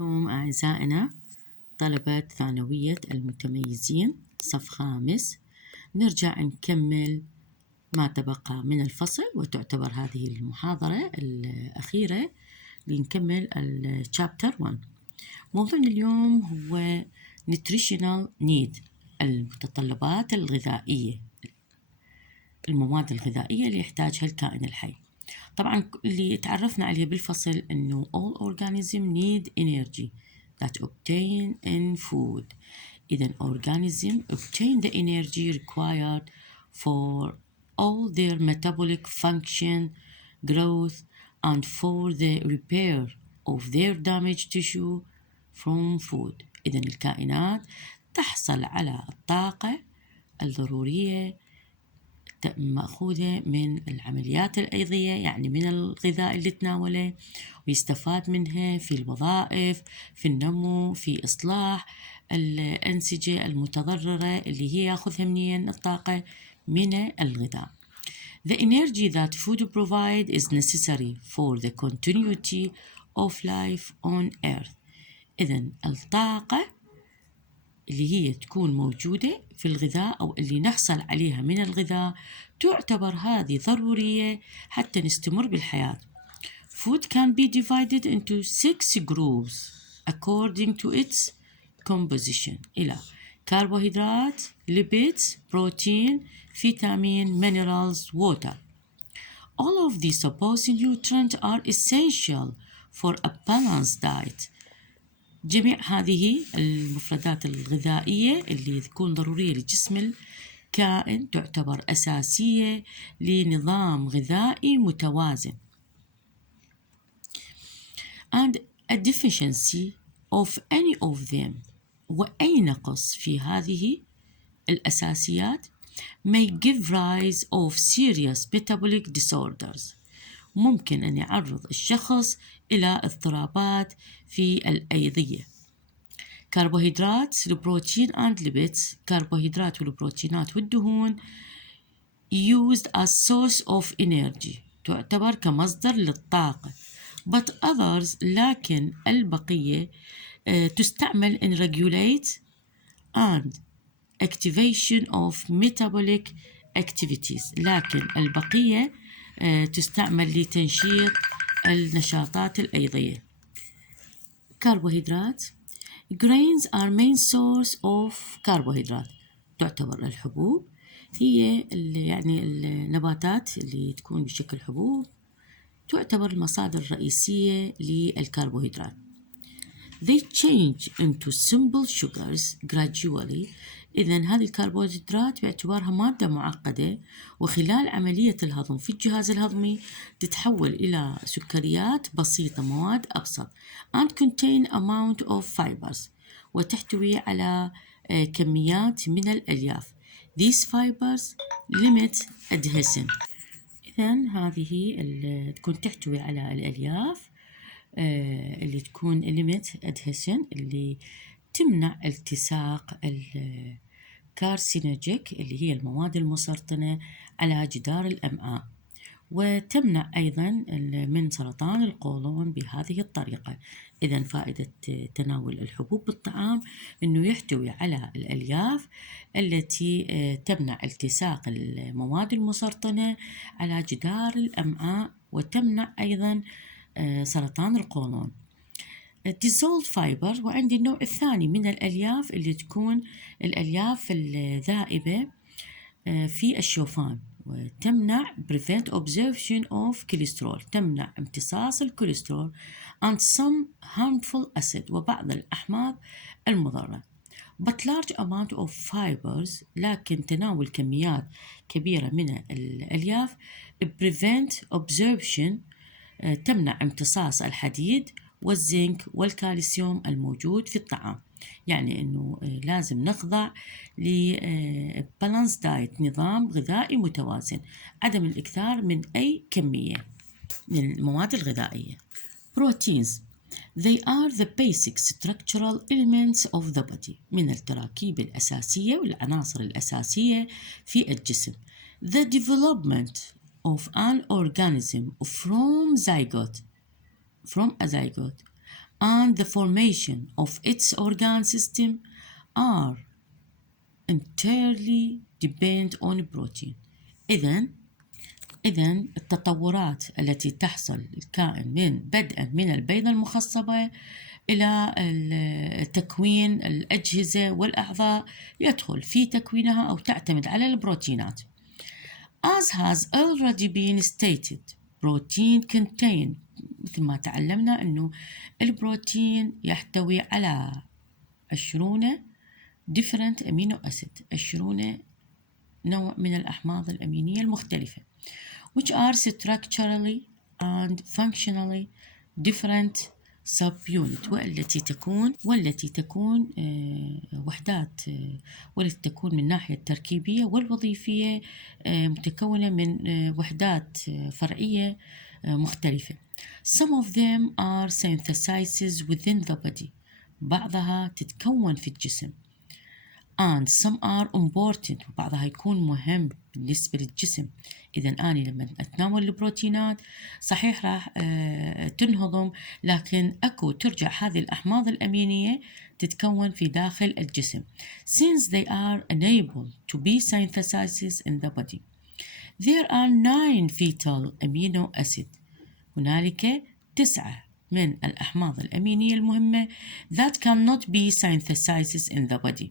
عليكم أعزائنا طلبة ثانوية المتميزين صف خامس. نرجع نكمل ما تبقى من الفصل، وتعتبر هذه المحاضرة الأخيرة لنكمل الشابتر 1. موضوعنا اليوم هو nutritional need، المتطلبات الغذائية، المواد الغذائية اللي يحتاجها الكائن الحي. طبعا اللي تعرفنا عليه بالفصل انه all organisms need energy that obtain in food. إذن organisms obtain the energy required for all their metabolic function, growth, and for the repair of their damaged tissue from food. إذن الكائنات تحصل على الطاقة الضرورية مأخوذة من العمليات الأيضية، يعني من الغذاء اللي تناوله، ويستفاد منها في الوظائف، في النمو، في إصلاح الأنسجة المتضررة اللي هي يأخذها منين الطاقة من الغذاء. The energy that food provide is necessary for the continuity of life on earth. إذن الطاقة اللي هي تكون موجودة في الغذاء أو اللي نحصل عليها من الغذاء تعتبر هذه ضرورية حتى نستمر بالحياة. Food can be divided into 6 groups according to its composition إلى carbohydrate, lipids, protein, vitamin, minerals, water. All of these supposed nutrients are essential for a balanced diet. جميع هذه المفردات الغذائية اللي تكون ضرورية لجسم الكائن تعتبر أساسية لنظام غذائي متوازن. And a deficiency of any of them، وأي نقص في هذه الأساسيات may give rise of serious metabolic disorders، ممكن أن يعرض الشخص إلى اضطرابات في الأيضية. كربوهيدرات، البروتين and lipids، كربوهيدرات والبروتينات والدهون used as source of energy، تعتبر كمصدر للطاقة. but others، لكن البقية تستعمل in regulate and activation of metabolic activities، لكن البقية تستعمل لتنشيط النشاطات الأيضية. كربوهيدرات، grains are main source of carbohydrate، تعتبر الحبوب هي يعني النباتات اللي تكون بشكل حبوب تعتبر المصادر الرئيسية للكربوهيدرات. They change into simple sugars gradually. إذن هذه الكربوهيدرات باعتبارها مادة معقدة، وخلال عملية الهضم في الجهاز الهضمي تتحول إلى سكريات بسيطة، مواد أبسط. and contain amount of fibers، وتحتوي على كميات من الألياف. These fibers limit adhesion. إذن هذه تكون تحتوي على الألياف اللي تكون limit adhesion، اللي تمنع التصاق الكارسينوجيك اللي هي المواد المسرطنة على جدار الأمعاء، وتمنع أيضا من سرطان القولون بهذه الطريقة. إذن فائدة تناول الحبوب بالطعام أنه يحتوي على الألياف التي تمنع التصاق المواد المسرطنة على جدار الأمعاء، وتمنع أيضا سرطان القولون. dissolved fiber، وعندي النوع الثاني من الألياف اللي تكون الألياف الذائبة في الشوفان، وتمنع prevent absorption of cholesterol، تمنع امتصاص الكوليسترول and some harmful acid، وبعض الأحماض المضرة. but large amount of fibers، لكن تناول كميات كبيرة من الألياف prevent absorption، تمنع امتصاص الحديد والزنك والكالسيوم الموجود في الطعام. يعني أنه لازم نخضع لبالانس دايت، نظام غذائي متوازن، عدم الإكثار من أي كمية من المواد الغذائية. Proteins، they are the basic structural elements of the body، من التراكيب الأساسية والعناصر الأساسية في الجسم. The development of an organism from a zygote and the formation of its organ system are entirely depend on protein. إذن التطورات التي تحصل الكائن بدءا من البيضة المخصبة إلى تكوين الأجهزة والأعضاء يدخل في تكوينها أو تعتمد على البروتينات. As has already been stated, protein contain مثل ما تعلمنا أنه البروتين يحتوي على 20 different amino acid 20 نوع من الأحماض الأمينية المختلفة which are structurally and functionally different subunit والتي تكون وحدات والتي تكون من الناحية التركيبية والوظيفية متكونة من وحدات فرعية مختلفة. Some of them are synthesized within the body. بعضها تتكون في الجسم. And some are important وبعضها يكون مهم بالنسبة للجسم. إذا أنا لما أتناول البروتينات صحيح راح تنهضم، لكن أكو ترجع هذه الأحماض الأمينية تتكون في داخل الجسم. Since they are unable to be synthesized in the body. There are 9 fetal amino acid. هنالك 9 من الأحماض الأمينية المهمة that cannot be synthesized in the body.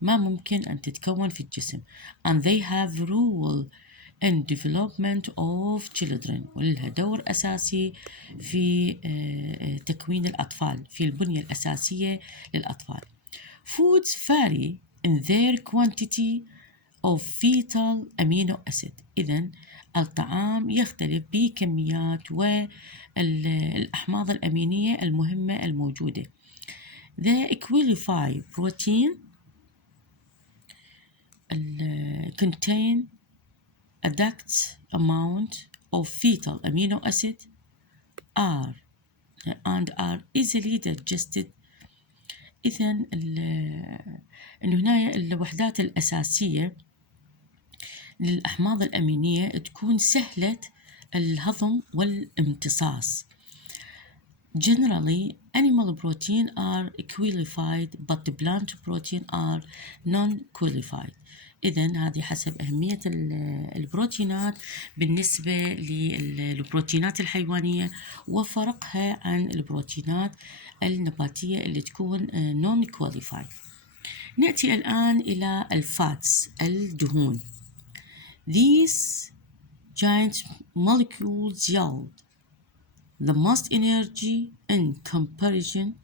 ما ممكن أن تتكون في الجسم. And they have role in development of children. ولها دور أساسي في تكوين الأطفال، في البنية الأساسية للأطفال. Foods vary in their quantity of fetal amino acid. إذن الطعام يختلف بكميات والأحماض الأمينية المهمة الموجودة. The equilibrium protein contain adequate amount of fetal amino acid are easily digested. إذن إنه هنا الوحدات الأساسية للأحماض الأمينية تكون سهلة الهضم والامتصاص. Generally, animal protein are qualified, but the plant protein are non-qualified. إذن هذه حسب أهمية البروتينات بالنسبة للبروتينات الحيوانية وفرقها عن البروتينات النباتية اللي تكون non-qualified. نأتي الآن إلى الفاتس، الدهون. These giant molecules yield the most energy in comparison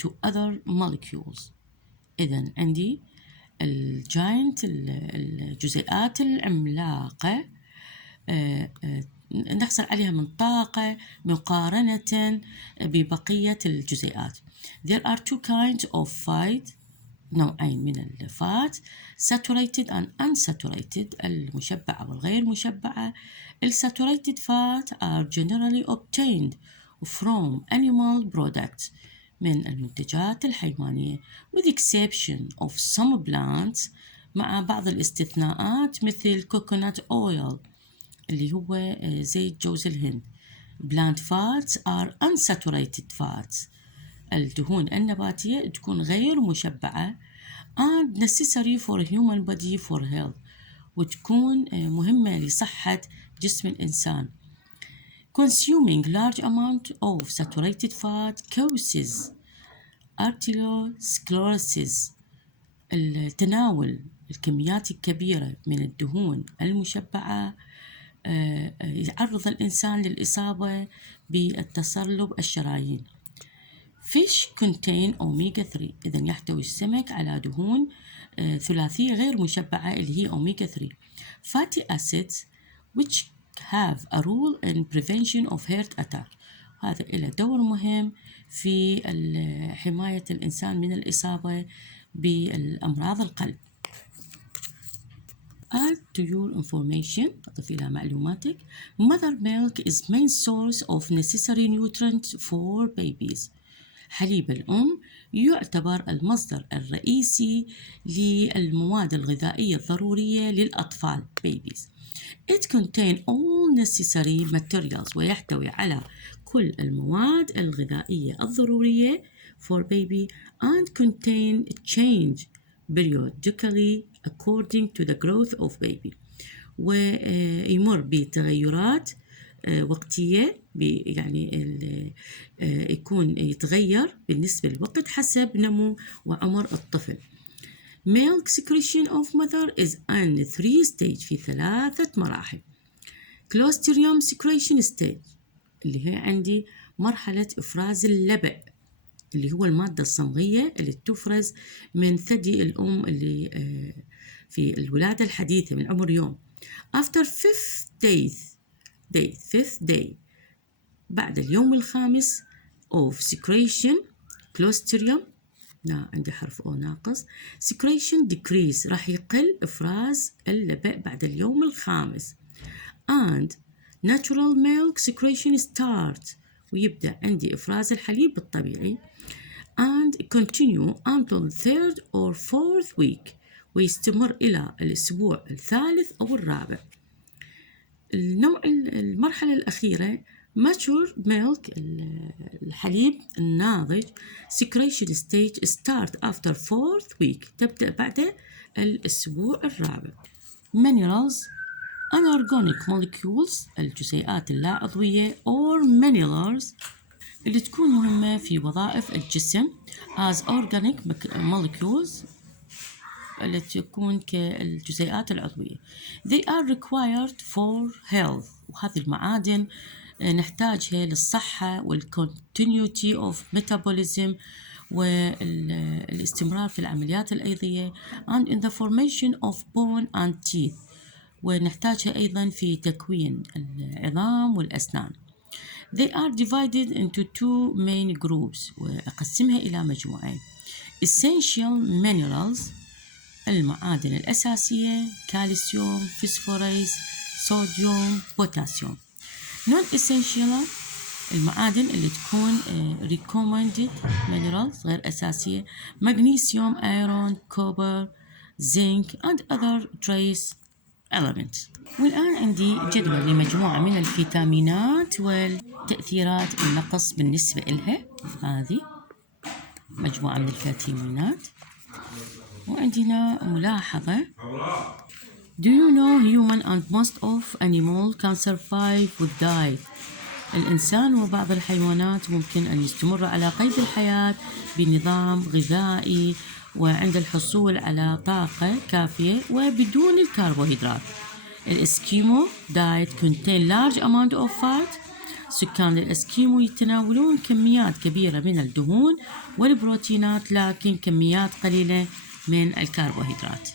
to other molecules. إذن عندي الجاينت الجزيئات العملاقة نحصل عليها من طاقة مقارنة ببقية الجزيئات. There are 2 kinds of fat. نوعين من الفات saturated and unsaturated المشبعة والغير مشبعة. Saturated fat are generally obtained from animal products من المنتجات الحيوانية with exception of some plants مع بعض الاستثناءات مثل coconut oil اللي هو زيت جوز الهند. Plant fats are unsaturated fats. الدهون النباتية تكون غير مشبعة and necessary for human body for health وتكون مهمة لصحة جسم الإنسان. Consuming large amount of saturated fat causes arteriosclerosis. التناول الكميات الكبيرة من الدهون المشبعة يعرض الإنسان للإصابة بالتصلب الشرايين. Fish contain omega 3. إذن يحتوي السمك على دهون ثلاثية غير مشبعة اللي هي omega 3. Fatty acids which have a role in prevention of heart attack. هذا له دور مهم في حماية الإنسان من الإصابة بالأمراض القلب. Add to your information. أضف إلى معلوماتك. Mother milk is main source of necessary nutrients for babies. حليب الأم يعتبر المصدر الرئيسي للمواد الغذائية الضرورية للأطفال babies. It contains all necessary materials ويحتوي على كل المواد الغذائية الضرورية for baby and contain change periodically according to the growth of baby. ويمر بتغيرات وقتية، يعني يكون يتغير بالنسبة للوقت حسب نمو وعمر الطفل. Milk secretion of mother is in 3 stages، في 3 مراحل. Clostridium secretion stage اللي هي عندي مرحلة إفراز اللبن، اللي هو المادة الصمغية اللي تفرز من ثدي الأم اللي في الولادة الحديثة من عمر يوم. After 5th day بعد اليوم الخامس of secretion clostridium، عندي حرف O ناقص، secretion decrease، راح يقل إفراز اللبن بعد اليوم الخامس. and natural milk secretion start، ويبدأ عندي إفراز الحليب الطبيعي and continue until 3rd or 4th week، ويستمر إلى الأسبوع الثالث أو الرابع. المرحلة الأخيرة mature milk، الحليب الناضج secretion stage start after 4th week، تبدأ بعد الأسبوع الرابع. minerals anorganic molecules، الجزيئات اللا عضوية or minerals اللي تكون مهمة في وظائف الجسم as organic molecules التي تكون كالجزيئات العضوية. They are required for health، وهذه المعادن نحتاجها للصحة والcontinuity of metabolism والاستمرار في العمليات الأيضية and in the formation of bone and teeth، ونحتاجها أيضا في تكوين العظام والأسنان. They are divided into 2 main groups، وأقسمها إلى مجموعين. Essential minerals، المعادن الأساسية كالسيوم، فسفوريس، صوديوم، بوتاسيوم. Non-essential، المعادن اللي تكون recommended minerals غير أساسية، مغنيسيوم، ايرون، كوبر، زنك and other trace elements. والآن عندي جدول لمجموعة من الفيتامينات والتأثيرات النقص بالنسبة إلها. هذه مجموعة من الفيتامينات، وعندنا ملاحظة Do you know human and most of animal can survive with diet؟ الإنسان وبعض الحيوانات ممكن أن يستمر على قيد الحياة بنظام غذائي وعند الحصول على طاقة كافية وبدون الكربوهيدرات. الإسكيمو diet contain large amount of fat، سكان الإسكيمو يتناولون كميات كبيرة من الدهون والبروتينات لكن كميات قليلة من الكربوهيدرات.